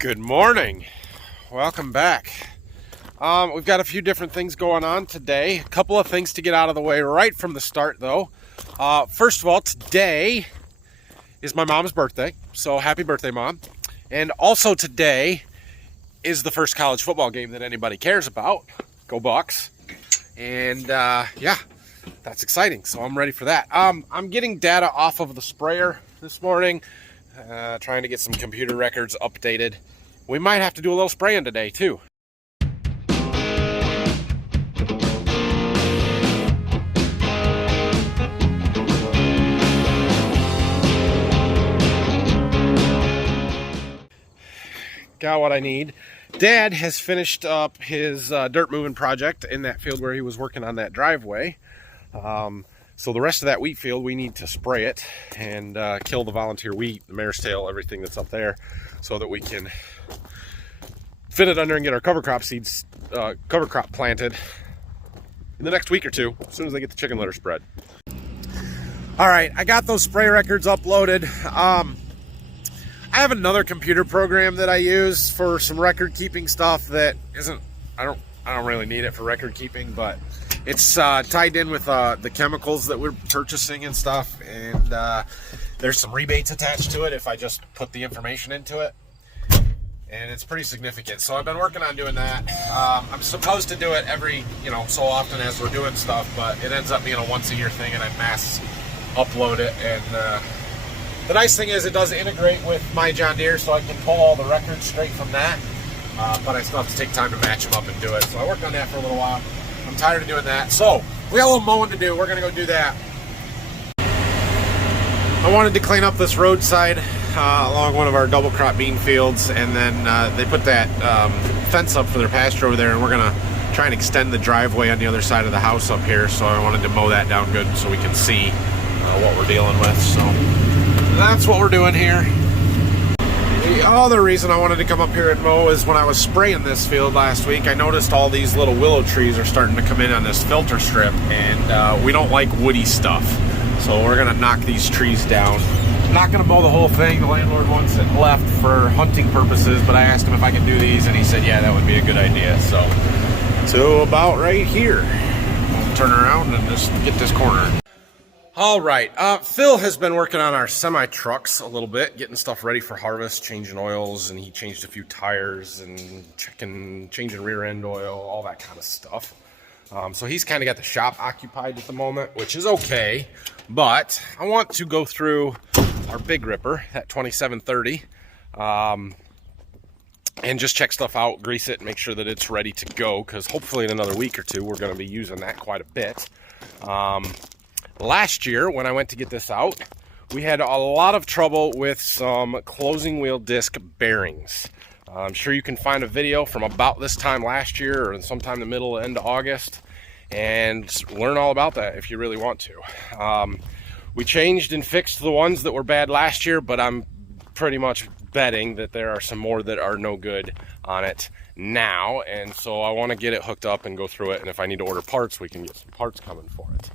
Good morning. Welcome back. We've got a few different things going on today. A couple of things to get out of the way right from the start, though. First of all, today is my mom's birthday, so happy birthday, Mom. And also today is the first college football game that anybody cares about. Go Bucks. And yeah, that's exciting, so I'm ready for that. I'm getting data off of the sprayer this morning, trying to get some computer records updated. We might have to do a little spraying today, too. Got what I need. Dad has finished up his dirt moving project in that field where he was working on that driveway. So the rest of that wheat field, we need to spray it and kill the volunteer wheat, the mare's tail, everything that's up there, so that we can fit it under and get our cover crop seeds, cover crop planted in the next week or two, as soon as they get the chicken litter spread. All right, I got those spray records uploaded. I have another computer program that I use for some record keeping stuff that isn't, I don't really need it for record keeping, but it's tied in with the chemicals that we're purchasing and stuff, and there's some rebates attached to it if I just put the information into it, and it's pretty significant. So I've been working on doing that. I'm supposed to do it every, so often as we're doing stuff, but it ends up being a once-a-year thing, and I mass upload it. And the nice thing is it does integrate with my John Deere, so I can pull all the records straight from that, but I still have to take time to match them up and do it. So I worked on that for a little while. I'm tired of doing that. So we got a little mowing to do. We're going to go do that. I wanted to clean up this roadside along one of our double crop bean fields, and then they put that fence up for their pasture over there, and we're going to try and extend the driveway on the other side of the house up here. So I wanted to mow that down good so we can see what we're dealing with. So that's what we're doing here. The other reason I wanted to come up here and mow is when I was spraying this field last week, I noticed all these little willow trees are starting to come in on this filter strip, and we don't like woody stuff. So we're going to knock these trees down. I'm not going to mow the whole thing. The landlord wants it left for hunting purposes, but I asked him if I could do these, and he said, yeah, that would be a good idea. So about right here. We'll turn around and just get this corner. All right, Phil has been working on our semi-trucks a little bit, getting stuff ready for harvest, changing oils, and he changed a few tires and changing rear end oil, all that kind of stuff. So he's kind of got the shop occupied at the moment, which is okay, but I want to go through our big ripper, that 2730, and just check stuff out, grease it, and make sure that it's ready to go, because hopefully in another week or two, we're going to be using that quite a bit. Last year, when I went to get this out, we had a lot of trouble with some closing wheel disc bearings. I'm sure you can find a video from about this time last year or sometime in the middle or end of August and learn all about that if you really want to. We changed and fixed the ones that were bad last year, but I'm pretty much betting that there are some more that are no good on it now, and so I want to get it hooked up and go through it, and if I need to order parts, we can get some parts coming for it.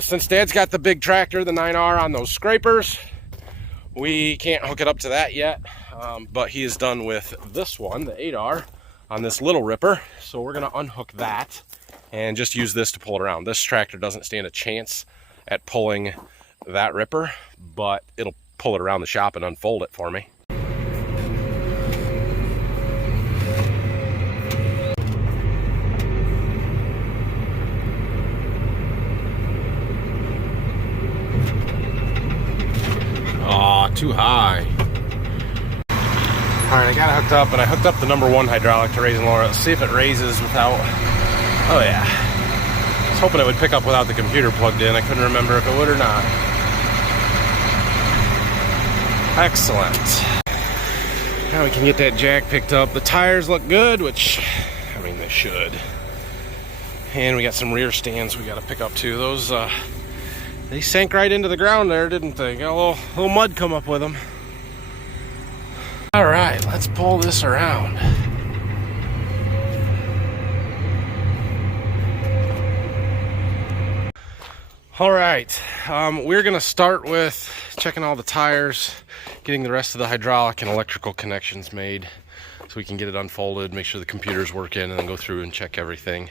Since Dad's got the big tractor, the 9R, on those scrapers, we can't hook it up to that yet, but he is done with this one, the 8R, on this little ripper, so we're going to unhook that and just use this to pull it around. This tractor doesn't stand a chance at pulling that ripper, but it'll pull it around the shop and unfold it for me. Too high. All right, I got it hooked up, and I hooked up the #1 hydraulic to raise and lower. Let's see if it raises without. Oh yeah. I was hoping it would pick up without the computer plugged in. I couldn't remember if it would or not. Excellent. Now we can get that jack picked up. The tires look good, which, I mean, they should. And we got some rear stands we got to pick up too. Those they sank right into the ground there, didn't they? Got a little mud come up with them. All right, let's pull this around. All right, we're gonna start with checking all the tires, getting the rest of the hydraulic and electrical connections made so we can get it unfolded, make sure the computer's working, and then go through and check everything.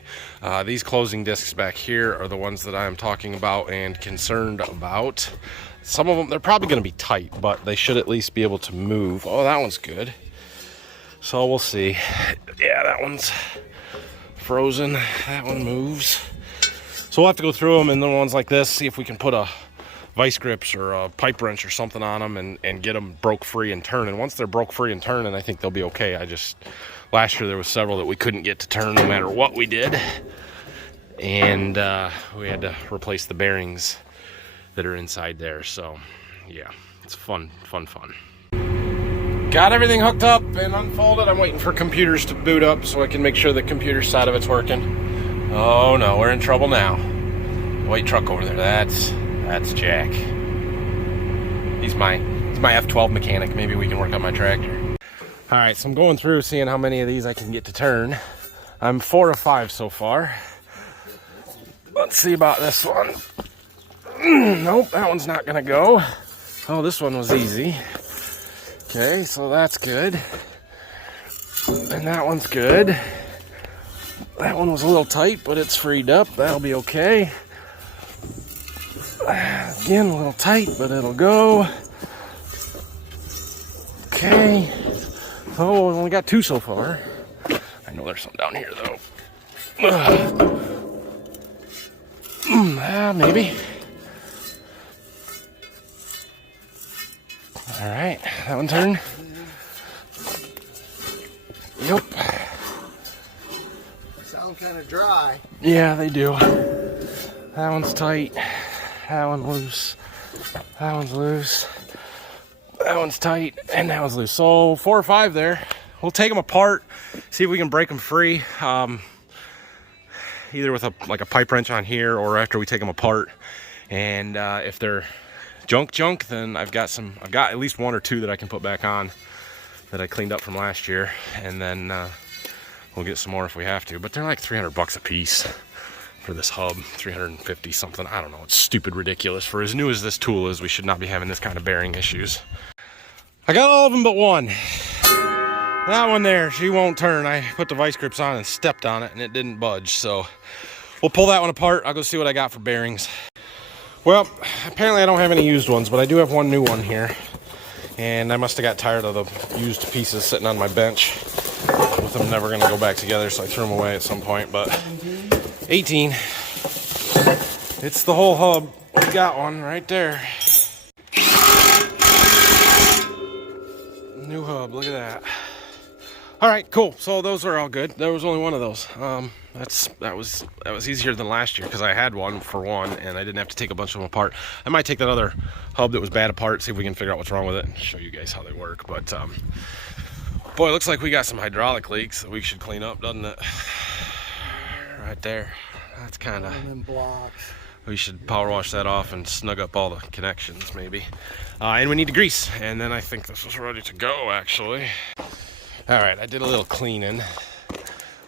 These closing discs back here are the ones that I am talking about and concerned about. Some of them, they're probably going to be tight, but they should at least be able to move. Oh, that one's good. So we'll see. Yeah, that one's frozen. That one moves. So we'll have to go through them, and then ones like this, see if we can put a vice grips or a pipe wrench or something on them and get them broke free and turning. Once they're broke free and turning, I think they'll be okay. Last year there was several that we couldn't get to turn no matter what we did. And we had to replace the bearings that are inside there. So yeah, it's fun. Got everything hooked up and unfolded. I'm waiting for computers to boot up so I can make sure the computer side of it's working. Oh no, we're in trouble now. White truck over there, that's Jack. He's my F12 mechanic. Maybe we can work on my tractor. All right, so I'm going through seeing how many of these I can get to turn. I'm 4 of 5 so far. Let's see about this one. Nope, that one's not gonna go. Oh, this one was easy. Okay, so that's good. And that one's good. That one was a little tight, but it's freed up. That'll be okay. Again, a little tight, but it'll go. Okay. Oh, we only got 2 so far. I know there's some down here, though. Maybe. All right, that one turned. Yep. They sound kind of dry. Yeah, they do. That one's tight. That one loose. That one's loose. That one's tight, and that one's loose. So 4 or 5 there. We'll take them apart, see if we can break them free. Either with a pipe wrench on here, or after we take them apart. And if they're junk, then I've got at least 1 or 2 that I can put back on that I cleaned up from last year, and then we'll get some more if we have to. But they're like $300 a piece. For this hub, 350 something. I don't know. It's stupid ridiculous. For as new as this tool is, we should not be having this kind of bearing issues. I got all of them but one. That one there, she won't turn. I put the vice grips on and stepped on it and it didn't budge. So we'll pull that one apart. I'll go see what I got for bearings. Well, apparently I don't have any used ones, but I do have one new one here. And I must have got tired of the used pieces sitting on my bench with them never going to go back together, so I threw them away at some point. But 18. It's the whole hub. We got one right there. New hub, look at that. All right, cool. So those are all good. There was only one of those. That was easier than last year because I had one for one and I didn't have to take a bunch of them apart. I might take that other hub that was bad apart, see if we can figure out what's wrong with it and show you guys how they work. But boy, it looks like we got some hydraulic leaks that we should clean up, doesn't it? Right there. That's kind of blocks. We should power wash that off and snug up all the connections maybe. And we need to grease, and then I think this is ready to go actually. All right, I did a little cleaning.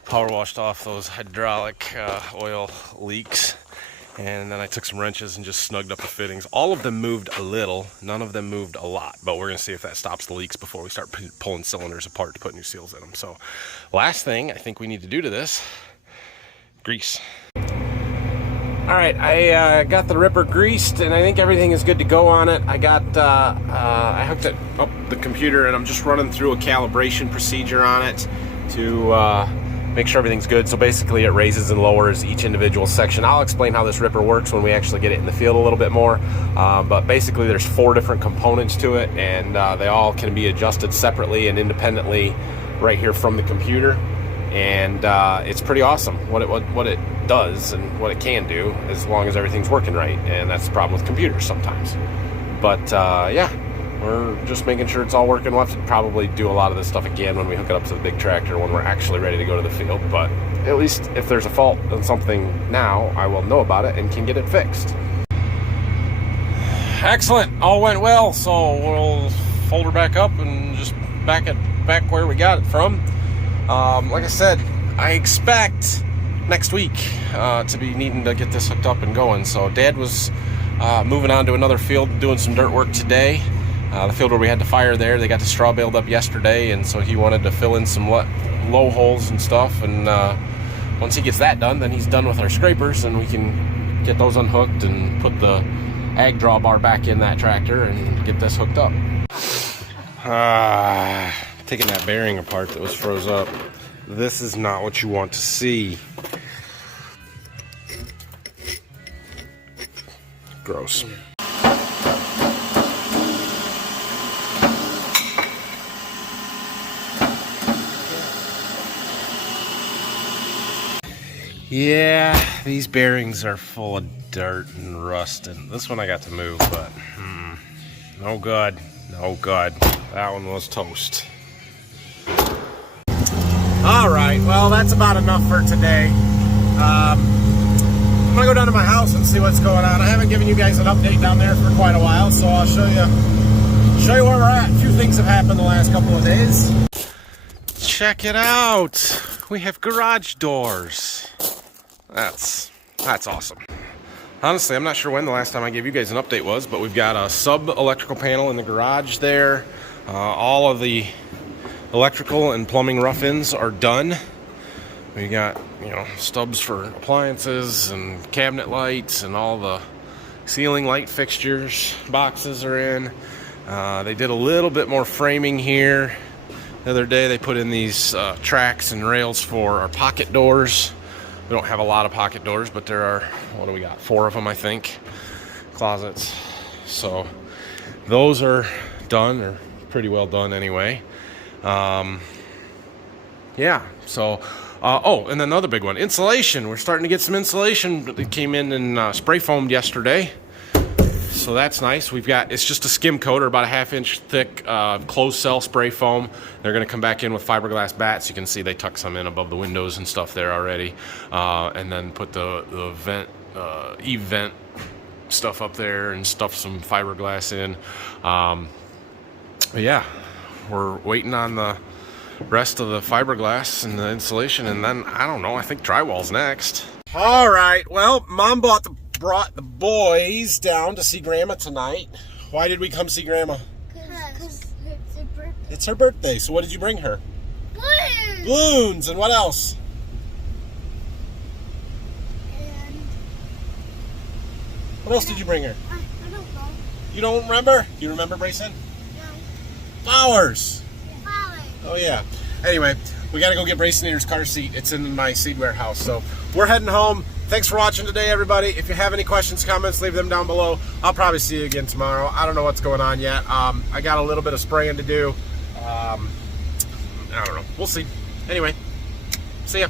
Power washed off those hydraulic oil leaks, and then I took some wrenches and just snugged up the fittings. All of them moved a little, none of them moved a lot, but we're gonna see if that stops the leaks before we start pulling cylinders apart to put new seals in them. So last thing I think we need to do to this, grease. All right, I got the ripper greased and I think everything is good to go on it. I got, I hooked it up the computer and I'm just running through a calibration procedure on it to make sure everything's good. So basically it raises and lowers each individual section. I'll explain how this ripper works when we actually get it in the field a little bit more. But basically there's 4 different components to it, and they all can be adjusted separately and independently right here from the computer. And it's pretty awesome what it does and what it can do as long as everything's working right. And that's the problem with computers sometimes. But yeah, we're just making sure it's all working. We'll have to probably do a lot of this stuff again when we hook it up to the big tractor when we're actually ready to go to the field. But at least if there's a fault on something now, I will know about it and can get it fixed. Excellent, all went well. So we'll fold her back up and just back where we got it from. Like I said, I expect next week to be needing to get this hooked up and going. So Dad was Moving on to another field, doing some dirt work today. The field where we had the fire there, they got the straw baled up yesterday, and so he wanted to fill in some low holes and stuff. And once he gets that done, then he's done with our scrapers, and we can get those unhooked and put the ag drawbar back in that tractor and get this hooked up. Taking that bearing apart that was froze up. This is not what you want to see. Gross. Yeah, these bearings are full of dirt and rust, and this one I got to move, but no good, no good. That one was toast. Alright, well that's about enough for today. I'm gonna go down to my house and see what's going on. I haven't given you guys an update down there for quite a while, so I'll show you where we're at. A few things have happened the last couple of days. Check it out. We have garage doors. That's awesome. Honestly, I'm not sure when the last time I gave you guys an update was, but we've got a sub-electrical panel in the garage there. All of the electrical and plumbing rough-ins are done. We got, stubs for appliances and cabinet lights, and all the ceiling light fixtures boxes are in. They did a little bit more framing here. The other day they put in these tracks and rails for our pocket doors. We don't have a lot of pocket doors, but there are, what do we got? 4 of them, I think. Closets. So those are done, or pretty well done anyway. Yeah, so, oh, and then another big one, insulation. We're starting to get some insulation that came in and spray foamed yesterday. So that's nice. We've got, it's just a skim coat, or about a 1/2 inch thick closed cell spray foam. They're going to come back in with fiberglass bats. You can see they tuck some in above the windows and stuff there already. And then put the vent, E-vent stuff up there and stuff some fiberglass in. But yeah, we're waiting on the rest of the fiberglass and the insulation, and then, I don't know, I think drywall's next. All right, well, Mom brought the boys down to see Grandma tonight. Why did we come see Grandma? Because it's her birthday. It's her birthday, so what did you bring her? Balloons! Balloons, and what else? And What else did you bring her? I don't know. You don't remember? Do you remember, Brayson? No. Flowers! Flowers. Oh yeah. Anyway, we gotta go get Brayson Eater's car seat. It's in my seed warehouse, so we're heading home. Thanks for watching today, everybody. If you have any questions, comments, leave them down below. I'll probably see you again tomorrow. I don't know what's going on yet. I got a little bit of spraying to do. I don't know. We'll see. Anyway, see ya.